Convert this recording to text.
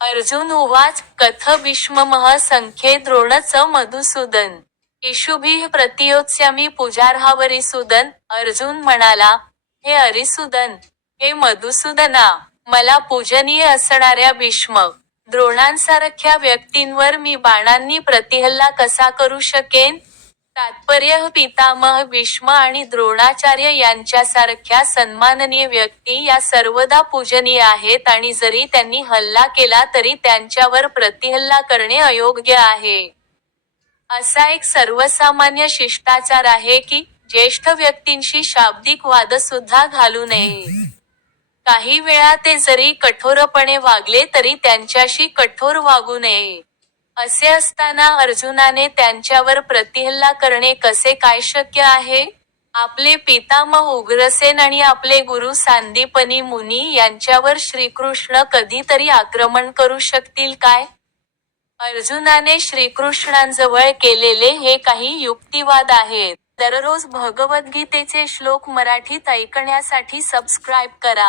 अर्जुन उवाच कथ भीष्मः संख्ये द्रोण च मधुसूदन इषुभिः प्रतियोत्स्यामि पूजार्हावरिसूदन. अर्जुन म्हणाला, हे अरिसूदन, हे मधुसूदना, मला पूजनीय असणाऱ्या भीष्म, द्रोणांसारख्या व्यक्तींवर मी बाणांनी प्रतिहल्ला कसा करू शकेन? तात्पर्य पितामह भीष्म आणि द्रोणाचार्य यांच्यासारख्या सन्माननीय व्यक्ती या सर्वदा पूजनीय आहेत आणि जरी त्यांनी हल्ला केला तरी त्यांच्यावर प्रतिहल्ला करणे अयोग्य आहे. असा एक सर्वसामान्य शिष्टाचार आहे की, ज्येष्ठ व्यक्तींशी शाब्दिक वादसुद्धा घालू नये. काही वेळा ते जरी कठोरपणे वागले तरी त्यांच्याशी कठोर वागू नये. असे असताना अर्जुनाने त्यांच्यावर प्रतिहल्ला करणे कसे काय शक्य आहे? आपले पितामह उग्रसेन आणि आपले गुरु सांदीपनी मुनी यांच्यावर श्रीकृष्ण कधीतरी आक्रमण करू शकतील काय? अर्जुनाने श्रीकृष्णांजवळ केलेले हे काही युक्तिवाद आहेत. दररोज भगवद्गीतेचे श्लोक मराठीत ऐकण्यासाठी सबस्क्राईब करा.